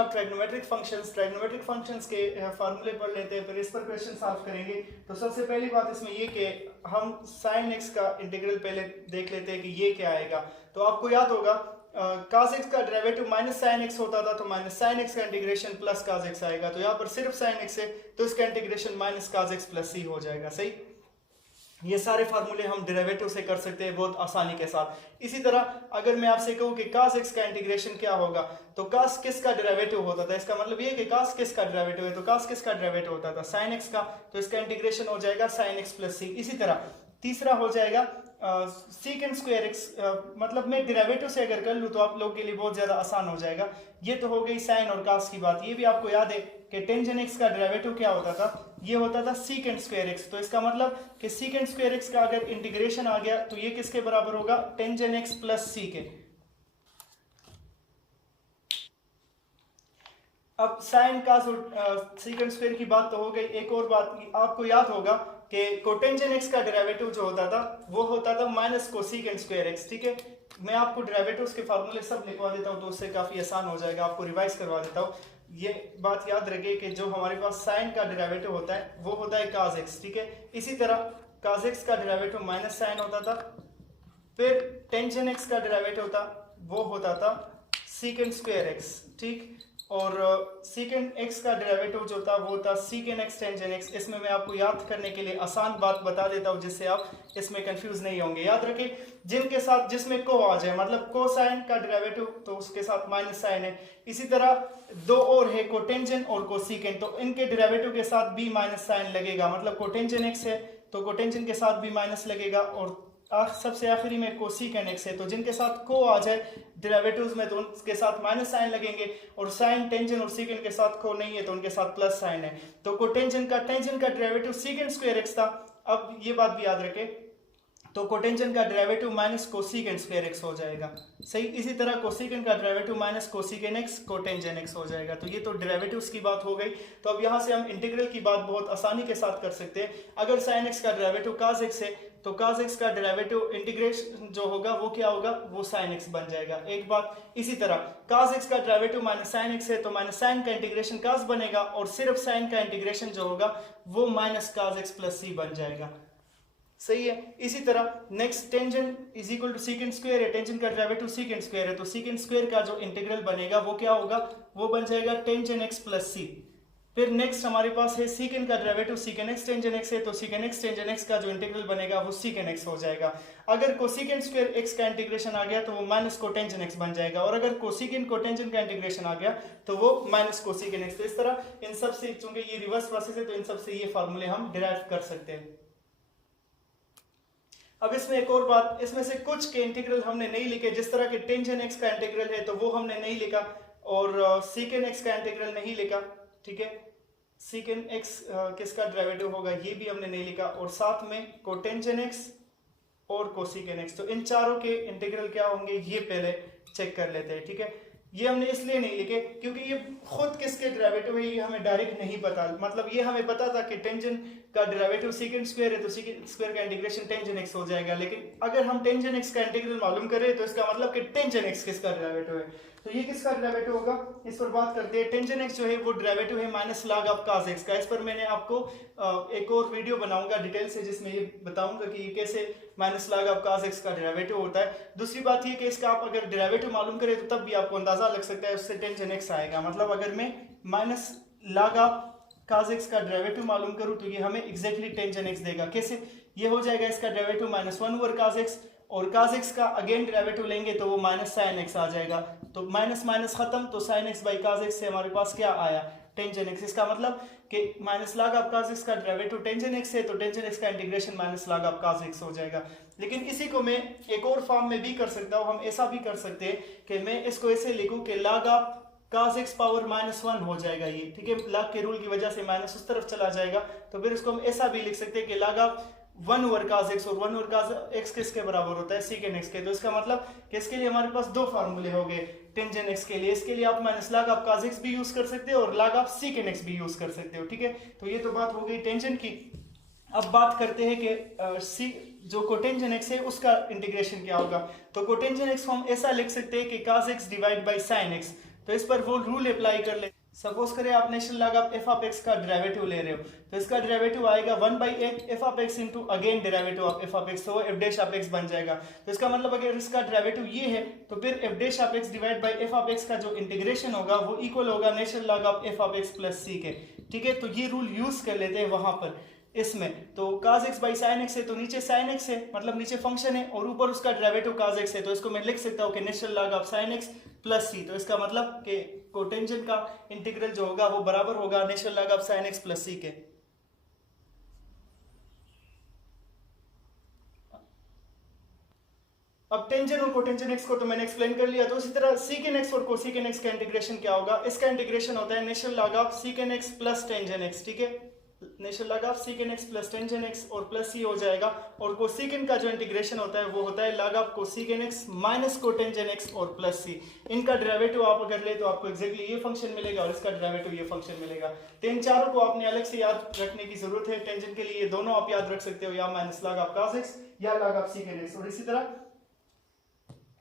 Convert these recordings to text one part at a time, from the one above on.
Of trigonometric functions के फार्मूले पढ़ लेते हैं, फिर इस पर क्वेश्चन सॉल्व करेंगे। तो सबसे पहली बात इसमें ये कि हम साइन एक्स का इंटीग्रल पहले देख लेते हैं कि ये क्या आएगा। तो आपको याद होगा cos x का डेरिवेटिव माइनस साइन एक्स होता था, तो माइनस साइन एक्स का इंटीग्रेशन प्लस cos x आएगा। तो यहाँ पर सिर्फ साइन एक्स है तो इसका integration minus cos x plus c हो जाएगा। सही, ये सारे फार्मूले हम डेरिवेटिव से कर सकते हैं बहुत आसानी के साथ। इसी तरह अगर मैं आपसे कहूँ कि cos x का इंटीग्रेशन क्या होगा, तो cos किसका डेरिवेटिव होता था, इसका मतलब ये कि cos किसका डेरिवेटिव है, तो cos किसका डेरिवेटिव होता था sin x का, तो इसका इंटीग्रेशन हो जाएगा sin x प्लस c। इसी तरह तीसरा हो जाएगा सीकेंड स्क्वायर एक्स, मतलब मैं डेरिवेटिव से अगर कर लूँ तो आप लोगों के लिए बहुत ज्यादा आसान हो जाएगा। ये तो हो गई साइन और cos की बात। ये भी आपको याद है कि टेंजन एक्स का डेरिवेटिव क्या होता था, ये होता था सीकेंड स्क्वायर एक्स। तो इसका मतलब कि सीकेंड स्क्वायर एक्स का अगर इंटीग्रेशन आ गया तो ये किसके बराबर होगा, टेंजन एक्स प्लस सी के। अब साइन का सीकेंड स्क्वायर की बात तो हो गई। एक और बात आपको याद होगा कि कोटेंजन एक्स का डेरिवेटिव जो होता था वो होता था माइनस कोसेकेंड स्क्वायर एक्स। ठीक है, मैं आपको डेरिवेटिव्स के फार्मूले सब लिखवा देता हूँ तो उससे काफी आसान हो जाएगा, आपको रिवाइज करवा देता हूँ। ये बात याद रखिए कि जो हमारे पास साइन का डेरिवेटिव होता है वो होता है cos x। ठीक है, इसी तरह cos x का डेरिवेटिव माइनस साइन होता था, फिर टेंजन x का डेरिवेटिव होता वो होता था सीकेंड स्क्वायर x। ठीक, और सीकेंड x का डेरिवेटिव जो था वो था सीकेंड x टेंजन x। इसमें मैं आपको याद करने के लिए आसान बात बता देता हूँ जिससे आप इसमें कंफ्यूज नहीं होंगे। याद रखिए जिनके साथ जिसमें को आ जाए, मतलब कोसाइन का डेरिवेटिव तो उसके साथ माइनस साइन है। इसी तरह दो और है कोटेंजन और कोसीकेंड, तो इनके डेरिवेटिव के साथ भी माइनस साइन लगेगा। मतलब कोटेंजन x है तो कोटेंजन के साथ भी माइनस लगेगा, और सबसे आखिरी में कोसीकेंड x है तो जिनके साथ को आ जाए डेरिवेटिव्स में तो उनके साथ माइनस साइन लगेंगे, और साइन टेंजन और सीकेंड के साथ को नहीं है तो उनके साथ प्लस साइन है। तो कोटेंजन का डेरिवेटिव सीकेंड स्क्वायर x था। अब ये बात भी याद रखें, तो कोटेंजन का डेरिवेटिव माइनस कोसीकेंड स्क्वायर एक्स हो जाएगा। सही, इसी तरह कोसीकेंड का डेरिवेटिव माइनस कोसीकेंड एक्स कोटेंजन एक्स हो जाएगा। तो ये तो डेरिवेटिव्स की बात हो गई। तो अब यहाँ से हम इंटीग्रल की बात बहुत आसानी के साथ कर सकते हैं। अगर साइन एक्स का डेरिवेटिव cos x है तो cos x का डेरिवेटिव इंटीग्रेशन जो होगा वो क्या होगा, वो sin x बन जाएगा। एक बात, इसी तरह cos x का डेरिवेटिव माइनस sin x है तो माइनस साइन का इंटीग्रेशन cos बनेगा, और सिर्फ साइन का इंटीग्रेशन जो होगा वो minus cos x plus c बन जाएगा। सही है, इसी तरह next tangent is equal to secant square है, टेंजन का डेरिवेटिव सीकेंड स्क्वायर है तो सीकेंड स्क्वायर का जो इंटीग्रल बनेगा वो क्या होगा, वो बन जाएगा टेंजन x प्लस c। फिर नेक्स्ट हमारे पास है सीकेंड का डेरिवेटिव सीकेंड x टेंजन x है तो सीकेंड x टेंजन x का जो इंटीग्रल बनेगा वो सीकेंड x हो जाएगा। अगर कोसीकेंड स्क्वायर x का इंटीग्रेशन आ गया तो वो माइनस कोटेंजन x बन जाएगा, और अगर कोसीकेंड कोटेंजन का इंटीग्रेशन आ गया तो वो माइनस कोसीकेंड x। तो इस तरह इन सब से, चूंकि ये रिवर्स प्रोसेस है तो इन सब से ये फार्मूले हम डिराइव कर सकते हैं। अब इसमें एक और बात, इसमें से कुछ के इंटीग्रल हमने नहीं लिखे, जिस तरह के टेंजन x का इंटीग्रल है तो वो हमने नहीं लिखा, और सीकेंड x का इंटीग्रल नहीं लिखा। ठीक है, सीकेंड x किसका डेरिवेटिव होगा ये भी हमने नहीं लिखा, और साथ में कोटेंजन x और कोसीकेंड x। तो इन चारों के इंटीग्रल क्या होंगे ये पहले चेक कर लेते हैं। ठीक है, ये हमने इसलिए नहीं लिखे क्योंकि ये खुद किसके डेरिवेटिव है ये हमें डायरेक्ट नहीं पता। मतलब ये हमें पता था कि टेंजन का डेरिवेटिव सीकेंड स्क्वायर है तो सीकेंड स्क्वायर का इंटीग्रेशन टेंजन x हो जाएगा, लेकिन अगर हम टेंजन x का इंटीग्रल मालूम करें तो इसका मतलब कि टेंजन x किसका डेरिवेटिव है। तो ये किसका डेरिवेटिव होगा, इस पर बात करते हैं। टेंजन x जो है वो डेरिवेटिव है minus log of cos x का। इस पर मैंने आपको एक और वीडियो बनाऊंगा डिटेल से जिसमें ये बताऊंगा कि ये कैसे minus log of cos x का डेरिवेटिव होता है। दूसरी बात ये कि इसका आप अगर डेरिवेटिव मालूम करें तो तब भी आपको अंदाजा लग सकता है उससे टेंजन x आएगा। मतलब अगर मैं minus log of cos x का डेरिवेटिव मालूम करूं तो ये हमें एग्जैक्टली टेंजन x देगा। कैसे, ये हो जाएगा इसका derivative minus 1 over cos x, और cos x का अगेन डेरिवेटिव लेंगे तो वो माइनस साइन x आ जाएगा। तो माइनस माइनस खत्म, तो sine x by cos x से हमारे पास क्या आया, टेंजन x। इसका मतलब कि minus log of cos x का डेरिवेटिव टेंजन x है तो टेंजन x का integration minus log of cos x हो जाएगा। लेकिन इसी को मैं एक और फॉर्म में भी कर सकता हूँ। हम ऐसा भी कर सकते हैं कि मैं इसको ऐसे लिखूं कि log of cos x power minus 1 हो जाएगा ये। ठीक है, log के रूल की वजह से माइनस उस तरफ चला जाएगा, तो फिर इसको हम ऐसा भी लिख सकते हैं कि log of 1 over cos x, और 1 ओवर cos x किसके बराबर होता है, सीकेंड x के। तो इसका मतलब कि इसके लिए हमारे पास दो फार्मूले हो गए टेंजन x के लिए। इसके लिए आप minus log of cos x भी यूज कर सकते हो और log ऑफ सीकेंड x भी यूज कर सकते हो। ठीक है, तो ये तो बात हो गई टेंजन की। अब बात करते हैं कि जो कोटेंजन x है उसका इंटीग्रेशन क्या होगा। तो कोटेंजन x को हम ऐसा लिख सकते हैं कि cos x divide by sin x। तो इस पर वो रूल अप्लाई कर ले। सपोज करें आप natural log of F of X का डेरिवेटिव ले रहे हो, तो इसका डेरिवेटिव आएगा 1/8 F of x into again derivative of F of x, तो वो एफ डैश ऑफ एक्स बन जाएगा। तो इसका मतलब अगर इसका डेरिवेटिव ये है तो फिर F dash of X divide by F of X का जो इंटीग्रेशन होगा वो इक्वल होगा natural log of F of X plus C के। ठीक है, तो ये रूल यूज कर लेते हैं वहां पर इसमें। तो cos x by sin x है तो नीचे sin x है, मतलब नीचे फंक्शन है और ऊपर उसका डेरिवेटिव cos x है, तो इसको मैं लिख सकता हूँ कि natural log of sin x plus C. तो इसका मतलब कि कोटेंजेंट का इंटीग्रल जो होगा वो बराबर होगा natural log of sin x plus C के। अब टेंजेंट और कोटेंजेंट x को तो मैंने एक्सप्लेन कर लिया, तो इसी तरह सीकेन x और कोसीकेन x का इंटीग्रेशन क्या होगा। इसका इंटीग्रेशन होता है natural log of सीकेन x plus tangent x। ठीक है, natural log of सीकेन x plus tangent x और प्लस सी हो जाएगा। और कोसीकेन का जो इंटीग्रेशन होता है वो होता है log of cosecant x minus cotangent x और प्लस सी। इनका डेरिवेटिव आप अगर ले तो आपको एग्जैक्टली ये फंक्शन मिलेगा और इसका डेरिवेटिव ये फंक्शन मिलेगा। तो इन चारों को आपने अलग से याद रखने की जरूरत है। टेंजेंट के लिए ये दोनों आप याद रख सकते हो, या minus log of cos x या लॉग ऑफ सीकेन x, और इसी तरह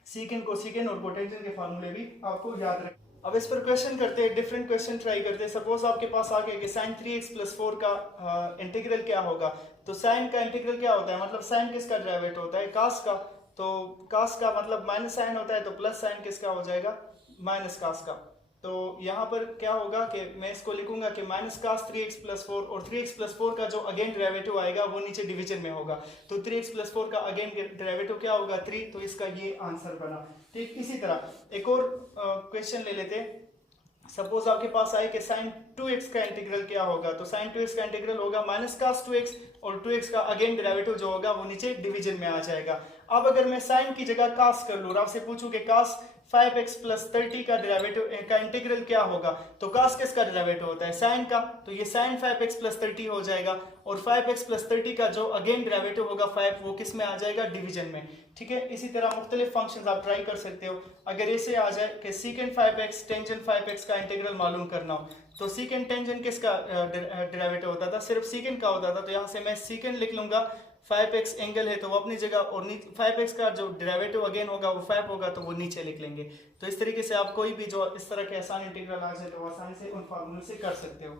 सीकेन कोसीकेन और कोटेंजेंट के फार्मूले भी आपको याद रखें। अब इस पर क्वेश्चन करते हैं, डिफरेंट क्वेश्चन ट्राई करते हैं। सपोज आपके पास आ गया कि sin 3x प्लस 4 का इंटीग्रल क्या होगा। तो sin का इंटीग्रल क्या होता है, मतलब sin किसका डेरिवेटिव होता है, cos का। तो cos का मतलब माइनस साइन होता है, तो प्लस साइन किसका हो जाएगा, माइनस cos का। तो यहाँ पर क्या होगा कि मैं इसको लिखूंगा कि माइनस cos 3x प्लस 4, और 3x प्लस 4 का जो अगेन डेरिवेटिव आएगा वो नीचे डिवीजन में होगा। तो 3x प्लस 4 का अगेन डेरिवेटिव क्या होगा, 3, तो इसका ये आंसर बना। ठीक, इसी तरह एक और क्वेश्चन ले लेते हैं। सपोज आपके पास आए कि sin 2x का इंटीग्रल क्या होगा। तो sin 2x का इंटीग्रल होगा माइनस cos 2x, और 2x का अगेन डेरिवेटिव जो होगा वो नीचे डिवीजन में आ जाएगा। अब अगर मैं sin की जगह cos कर लूँ और आपसे पूछूं कि cos 5x प्लस 30 का डेरिवेटिव का इंटीग्रल क्या होगा, तो cos किसका डेरिवेटिव होता है, sin का। तो ये sin 5x प्लस 30 हो जाएगा, और 5x प्लस 30 का जो अगेन डेरिवेटिव होगा 5, वो किस में आ जाएगा, डिवीजन में। ठीक है, इसी तरह मुख्तलिफ फंक्शंस आप ट्राई कर सकते हो। अगर ऐसे आ जाए कि सीकेंट 5x टेंजेंट 5x का इंटीग्रल मालूम करना हो, तो सीकेंट टेंजेंट किसका डेरिवेटिव होता था, सिर्फ सीकेंट का होता था। तो यहाँ से मैं सीकेंट लिख लूंगा, 5x एंगल है तो वो अपनी जगह, और 5x का जो डेरिवेटिव अगेन होगा वो 5 होगा, तो वो नीचे लिख लेंगे। तो इस तरीके से आप कोई भी जो इस तरह के आसान इंटीग्रल आ जाए तो आसानी से उन फार्मूले से कर सकते हो।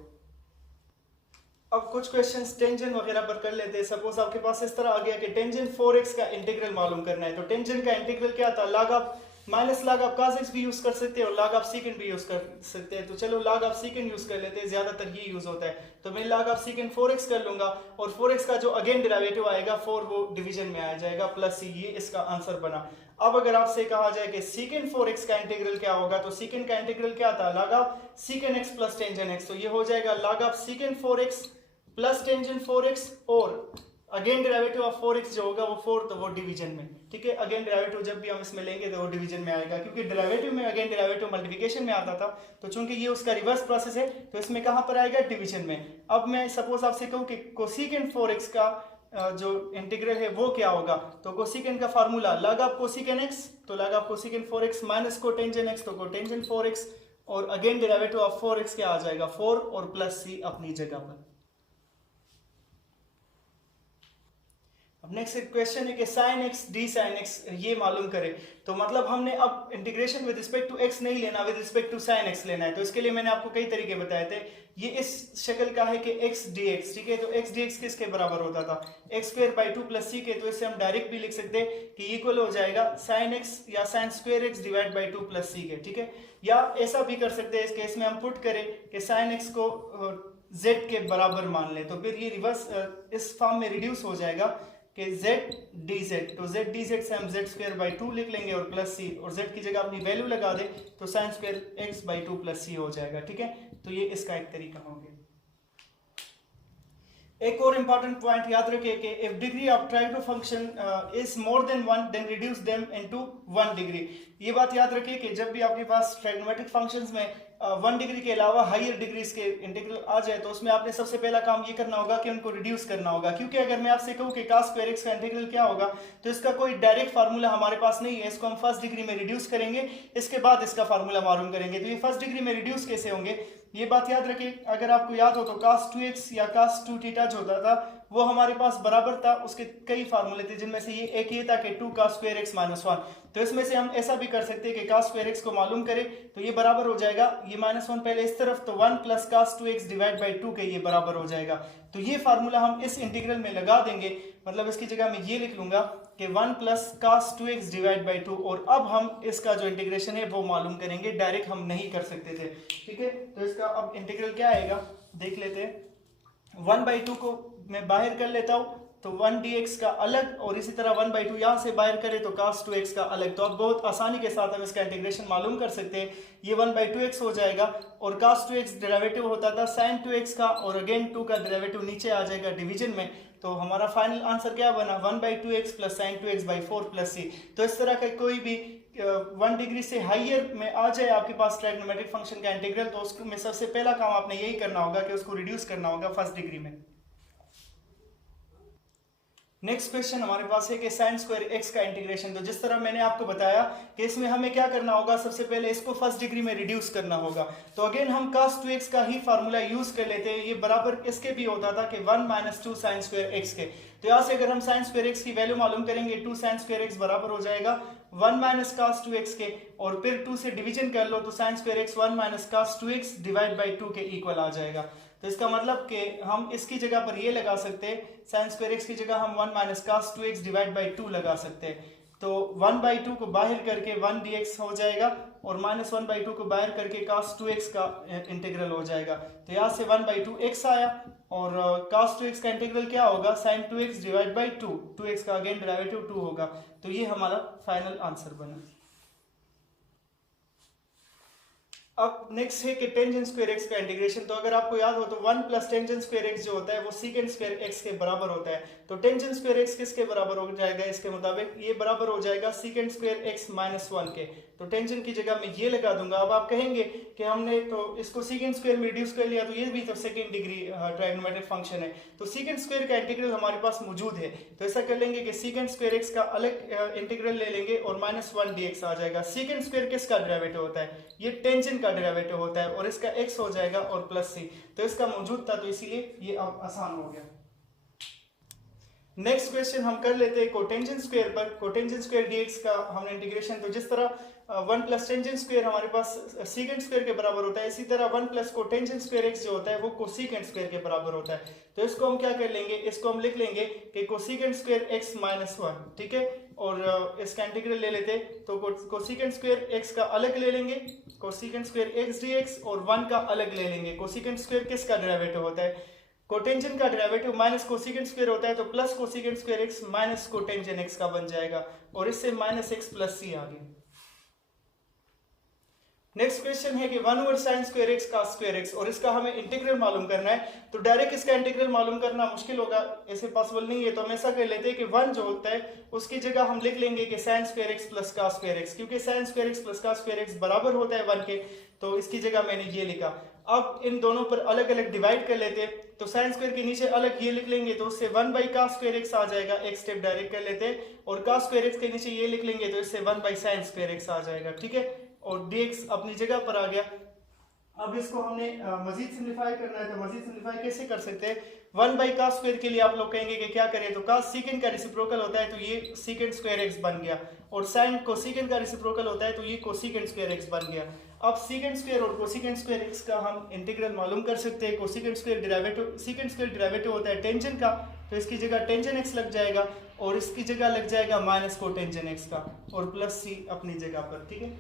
अब कुछ क्वेश्चंस टेंजेंट वगैरह पर कर लेते हैं। सपोज आपके पास इस तरह आ गया कि टेंजेंट 4x का इंटीग्रल मालूम करना है। तो टेंजेंट का इंटीग्रल क्या था, log of minus log of cos x भी यूज कर सकते हैं और log ऑफ सीकेंट भी यूज कर सकते हैं। तो चलो log ऑफ सीकेंट यूज कर लेते हैं, ज्यादातर ये यूज होता है। तो मैं log ऑफ सीकेंट 4x कर लूंगा, और 4x का जो अगेन डेरिवेटिव आएगा 4, वो डिवीजन में आ जाएगा, प्लस सी, ये इसका आंसर बना। अब अगर आपसे कहा जाए कि सीकेंट 4x का इंटीग्रल क्या होगा, तो सीकेंट का इंटीग्रल क्या था, log of secant x plus tangent x। तो ये हो जाएगा log of secant 4x plus tangent 4x, और अगेन डेरिवेटिव ऑफ 4x जो होगा वो 4, तो वो डिवीजन में। ठीक है, अगेन डेरिवेटिव जब भी हम इसमें लेंगे तो वो डिवीजन में आएगा, क्योंकि डेरिवेटिव में अगेन डेरिवेटिव मल्टीप्लिकेशन में आता था। तो चूंकि ये उसका रिवर्स प्रोसेस है तो इसमें कहां पर आएगा, डिवीजन में। अब मैं सपोज आपसे कहूं कि कोसिकेंट 4x का जो इंटीग्रल है वो क्या होगा, तो कोसिकेंट का formula log of cosecant x, तो log of cosecant 4x minus cotangent x, तो कोटेंजेंट 4x, और अगेन डेरिवेटिव ऑफ 4x क्या आ जाएगा, 4, और प्लस c अपनी जगह पर। अब नेक्स्ट क्वेश्चन है कि sin x d sin x ये मालूम करें। तो मतलब हमने अब integration with respect to x नहीं लेना, with respect to sin x लेना है। तो इसके लिए मैंने आपको कई तरीके बताए थे। ये इस शक्ल का है कि x dx, ठीक है। तो x dx किसके बराबर होता था, x square by 2 plus c के। तो इससे हम डायरेक्ट भी लिख सकते हैं कि इक्वल हो जाएगा sin x या sin square x divide by 2 plus c के, ठीक है। या ऐसा भी कर सकते हैं इस केस में हम पुट करें कि sin x को z के बराबर मान लें, तो फिर ये रिवर्स इस फॉर्म में रिड्यूस हो जाएगा कि z dz। तो z dz से हम z स्क्वायर बाई 2 लिख लेंगे और प्लस c, और z की जगह अपनी वैल्यू लगा दे तो sin square x by 2 plus c हो जाएगा, ठीक है। तो ये इसका एक तरीका हो गया। एक और इंपॉर्टेंट पॉइंट याद रखिए कि if degree of trigonal function is more than 1 then reduce them into 1 degree. ये बात याद रखिए कि जब भी आपके पास ट्राइगोनोमेट्रिक फंक्शंस में 1 डिग्री के अलावा हायर डिग्रीज के इंटीग्रल आ जाए तो उसमें आपने सबसे पहला काम ये करना होगा कि उनको रिड्यूस करना होगा। क्योंकि अगर मैं आपसे कहूँ कि cos स्क्वायर x का इंटीग्रल क्या होगा, तो इसका कोई डायरेक्ट फार्मूला हमारे पास नहीं है। इसको हम फर्स्ट डिग्री में रिड्यूस करेंगे, इसके बाद इसका फार्मूला मालूम करेंगे। तो ये फर्स्ट डिग्री में रिड्यूस कैसे होंगे, ये बात याद रखिए, अगर आपको याद हो तो cos 2x या cos 2 थीटा जो होता था वो हमारे पास बराबर था, उसके कई फार्मूले थे जिनमें से ये एक ये था कि 2 cos स्क्वायर x माइनस 1। तो इसमें से हम ऐसा भी कर सकते हैं कि cos स्क्वायर x को मालूम करें तो ये बराबर हो जाएगा, ये -1 पहले इस तरफ, तो 1 plus cos 2x divide by 2 के ये बराबर हो जाएगा। तो ये फार्मूला हम इस इंटीग्रल में लगा देंगे, मतलब इसकी जगह मैं ये लिख लूंगा कि 1 plus cos 2x divide by 2, और अब हम इसका जो इंटीग्रेशन है वो मालूम करेंगे, डायरेक्ट हम नहीं कर सकते थे। ठीक है, तो इसका अब इंटीग्रल क्या आएगा देख लेते हैं। 1/2 को मैं बाहर कर लेता हूं तो 1 dx का अलग, और इसी तरह 1/2 यहां से बाहर करें तो cos 2x का अलग। तो अब बहुत आसानी के साथ हम इसका इंटीग्रेशन मालूम कर सकते हैं। ये 1/2x हो जाएगा, और cos 2x डेरिवेटिव होता था sin 2x का, और अगेन 2 का डेरिवेटिव नीचे आ जाएगा डिवीजन में। तो हमारा फाइनल आंसर क्या बना, 1/2x plus sin 2x by 4 plus c। तो इस तरह का कोई भी 1 डिग्री से हाइयर में आ जाए आपके पास ट्राइगोनोमेट्रिक फंक्शन का इंटीग्रल, तो उसमें सबसे पहला काम आपने यही करना होगा कि उसको रिड्यूस करना होगा फर्स्ट डिग्री में। नेक्स्ट क्वेश्चन हमारे पास है कि साइन स्क्वायर एक्स का इंटीग्रेशन। तो जिस तरह मैंने आपको बताया कि इसमें हमें क्या करना होगा, सबसे पहले इसको फर्स्ट डिग्री में रिड्यूस करना होगा। तो अगेन हम cos 2x का ही फार्मूला यूज कर लेते हैं, ये बराबर इसके भी होता था कि 1 - 2 साइन स्क्वायर एक्स के। तो यहाँ से अगर हम साइन स्क्वायर एक्स की वैल्यू मालूम करेंगे, 2 साइन स्क्वायर एक्स बराबर हो जाएगा 1 - cos 2x के, और फिर 2 से डिवीजन कर लो तो sine square x 1 - cos 2x divide by 2 के इक्वल आ जाएगा। तो इसका मतलब कि हम इसकी जगह पर ये लगा सकते हैं, साइन स्क्वायर एक्स की जगह हम 1 - cos 2x डिवाइड बाई 2 लगा सकते हैं। तो 1/2 को बाहर करके 1 dx हो जाएगा, और -1/2 को बाहर करके cos 2x का इंटीग्रल हो जाएगा। तो यहाँ से 1/2 x आया, और cos 2x का इंटीग्रल क्या होगा, sin 2x divide by 2, 2x का अगेन डेरिवेटिव 2 होगा। तो ये हमारा फाइनल आंसर बना। अब नेक्स्ट है कि टेंजेंट स्क्वायर एक्स का इंटीग्रेशन। तो अगर आपको याद हो तो 1 प्लस टेंजेंट स्क्वायर एक्स जो होता है वो सीकेंट स्क्वायर एक्स के बराबर होता है। तो टेंजेंट स्क्वायर एक्स किसके बराबर हो जाएगा, इसके मुताबिक ये बराबर हो जाएगा सीकेंट स्क्वायर एक्स -1 के। तो टेंजेंट की जगह मैं ये लगा दूंगा। अब आप कहेंगे कि हमने तो इसको सीकेंट स्क्वायर में रिड्यूस कर लिया, तो ये भी तो सेकंड डिग्री ट्राइगोनोमेट्रिक फंक्शन है, तो सीकेंट स्क्वायर का इंटीग्रल हमारे पास मौजूद है। तो ऐसा कर लेंगे कि सीकेंट स्क्वायर एक्स का अलग इंटीग्रल ले लेंगे, और -1 dx आ जाएगा। सीकेंट स्क्वायर किसका डेरिवेटिव होता है, ये टेंजेंट का डेरिवेटिव होता है, और इसका x हो जाएगा और प्लस c। तो इसका मौजूद था, तो इसीलिए ये अब आसान हो गया। नेक्स्ट क्वेश्चन हम कर लेते हैं कोटेंजेंट स्क्वायर पर। कोटेंजेंट स्क्वायर dx का हमने इंटीग्रेशन, तो जिस तरह 1 प्लस टेंजेंट स्क्वायर हमारे पास सीकेंट स्क्वायर के बराबर होता है, इसी तरह 1 प्लस कोटेंजेंट स्क्वायर x जो होता है वो कोसीकेंट स्क्वायर के बराबर होता है। तो इसको हम क्या कर लेंगे, इसको हम लिख लेंगे कि कोसीकेंट स्क्वायर x -1, ठीक है, और इसका इंटीग्रल ले लेते, तो कोसीकेंट स्क्वायर x का अलग ले लेंगे, कोसीकेंट स्क्वायर x dx, और 1 का अलग ले लेंगे। कोसीकेंट स्क्वायर किसका डेरिवेटिव होता है, कोटेंजेंट का डेरिवेटिव माइनस कोसीकेंट स्क्वायर होता है, तो plus cosecant square x minus cotangent x का बन जाएगा, और इससे -x प्लस c आ गया। नेक्स्ट क्वेश्चन है कि 1/sin स्क्वायर एक्स का स्क्वायर एक्स, और इसका हमें इंटीग्रल मालूम करना है। तो डायरेक्ट इसका इंटीग्रल मालूम करना मुश्किल होगा, ऐसे पॉसिबल नहीं है। तो हम ऐसा कर लेते हैं कि 1 जो होता है उसकी जगह हम लिख लेंगे कि sin स्क्वायर एक्स प्लस का स्क्वायर एक्स, क्योंकि sin स्क्वायर एक्स प्लस का स्क्वायर एक्स बराबर होता है 1 के। तो इसकी जगह मैंने ये लिखा। अब इन दोनों पर अलग अलग डिवाइड कर लेते हैं, तो साइन स्क्वायर के नीचे अलग ये लिख लेंगे, तो उससे 1/cos स्क्वायर एक्स आ जाएगा। एक स्टेप डायरेक्ट कर लेते हैं, और cos स्क्वायर एक्स के नीचे ये लिख लेंगे, तो इससे 1/sin स्क्वायर एक्स आ जाएगा, ठीक है, और dx अपनी जगह पर आ गया। अब इसको हमने मजीद सिंप्लीफाई करना है, तो मजीद सिंप्लीफाई कैसे कर सकते हैं, 1/cos स्क्वायर के लिए आप लोग कहेंगे कि क्या करें, तो cos सीकेंट का रेसिप्रोकल होता है, तो ये सीकेंट स्क्वायर एक्स बन गया, और sin कोसीकेंट का रेसिप्रोकल होता है, तो ये कोसीकेंट स्क्वायर एक्स बन गया। अब सीकेंट स्क्वायर और कोसीकेंट स्क्वायर एक्स का हम इंटीग्रल मालूम कर सकते हैं। Cosecant square derivative, secant square derivative होता है टेंजेंट का, तो इसकी जगह टेंजेंट एक्स लग जाएगा, और इसकी जगह लग जाएगा माइनस कोटेंजेंट एक्स का, और प्लस सी अपनी जगह पर, ठीक है।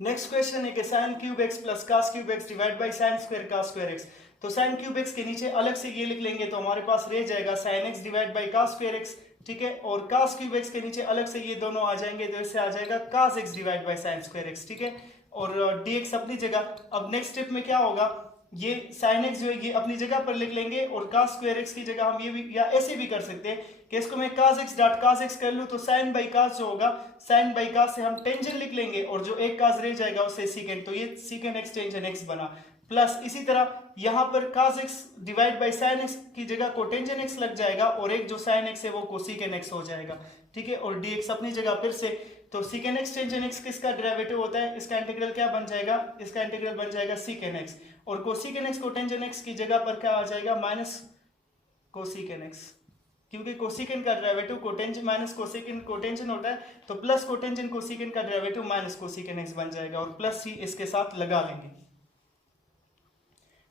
नेक्स्ट क्वेश्चन है कि sin cube x plus cos cube x divide by sin square cos square x. तो sin क्यूब एक्स के नीचे अलग से ये लिख लेंगे, तो हमारे पास रह जाएगा sin x divide by cos square x, ठीक है, और cos क्यूब एक्स के नीचे अलग से ये दोनों आ जाएंगे, तो इससे आ जाएगा cos x divide by sin square x, ठीक है, और dx अपनी जगह। अब नेक्स्ट स्टेप में क्या होगा, ये sin x जो है ये अपनी जगह पर लिख लेंगे, और cos स्क्वायर एक्स की जगह हम ये भी या ऐसे भी कर सकते हैं कि इसको मैं cos x dot cos x कर लूँ, तो sin बाई cos जो होगा, sin बाई cos से हम टेंजेंट लिख लेंगे, और जो एक cos रह जाएगा उससे सीकेंट, तो ये सीकेंट x टेंजेंट x बना, प्लस इसी तरह यहाँ पर cos x divide by sin x की जगह कोटेंजेन x लग जाएगा और एक जो sin x है वो कोसिकेन x हो जाएगा, ठीक है। और dx अपनी जगह फिर से, तो सीकेन x टेंजेन x किसका डेरिवेटिव होता है, इसका इंटीग्रल क्या बन जाएगा, इसका इंटीग्रल बन जाएगा सीकेन x, और कोसिकेन x कोटेंजेन x की जगह पर क्या आ जाएगा, माइनस कोसिकेन x, क्योंकि कोसिकेन का डेरिवेटिव कोटेंजेन माइनस कोसिकेन कोटेंजेन होता है, तो प्लस कोटेंजेन कोसिकेन का डेरिवेटिव माइनस कोसिकेन x बन जाएगा और प्लस c इसके साथ लगा लेंगे।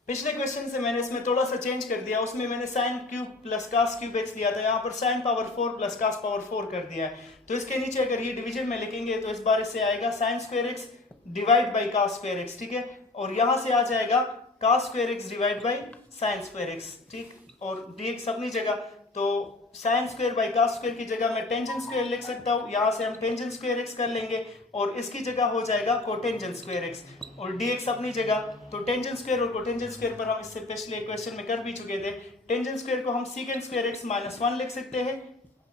पिछले क्वेश्चन से मैंने इसमें थोड़ा सा चेंज कर दिया, उसमें मैंने sine cube plus cos cube x दिया था, यहाँ पर sine power 4 plus cos power 4 कर दिया है। तो इसके नीचे अगर ये डिवीजन में लिखेंगे तो इस बार इससे आएगा sine square x divide by cos square x, ठीक है, और यहाँ से आ जाएगा cos square x divide by sine square x, ठीक, और dx अपनी जगह, तो sine square by cos square की जगह मैं टेंजेन स्क्वायर लिख सकता हूँ, यहाँ से हम टेंजेन स्क्वायर एक्स कर लेंगे और इसकी जगह हो जाएगा कोटेंजेन स्क्वायर एक्स, और dx अपनी जगह, तो टेंजेन स्क्वायर और कोटेंजेन स्क्वायर पर हम इससे पिछले क्वेश्चन में कर भी चुके थे। टेंजेन स्क्वायर को हम सीकेंड स्क्वायर एक्स माइनस 1 लिख सकते हैं,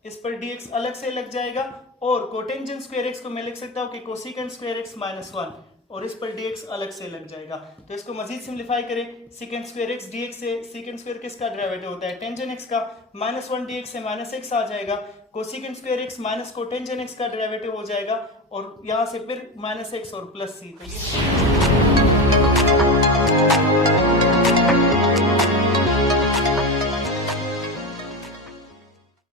इस पर dx अलग से लग जाएगा, और कोटेंजेन स्क्वायर एक्स को मैं लिख सकता हूँ कि कोसिकेंड स्क्वायर एक्स माइनस 1, और इस पर dx अलग से लग जाएगा। तो इसको मजीद सिंप्लीफाई करें, सीकेंड स्क्वायर एक्स dx से सीकेंड स्क्वायर किसका डेरिवेटिव होता है, टेंजेन x का, माइनस 1 dx से माइनस x आ जाएगा, cosecant square X minus cotangent x का डेरिवेटिव हो जाएगा, और यहाँ से फिर माइनस x और प्लस c, तो ये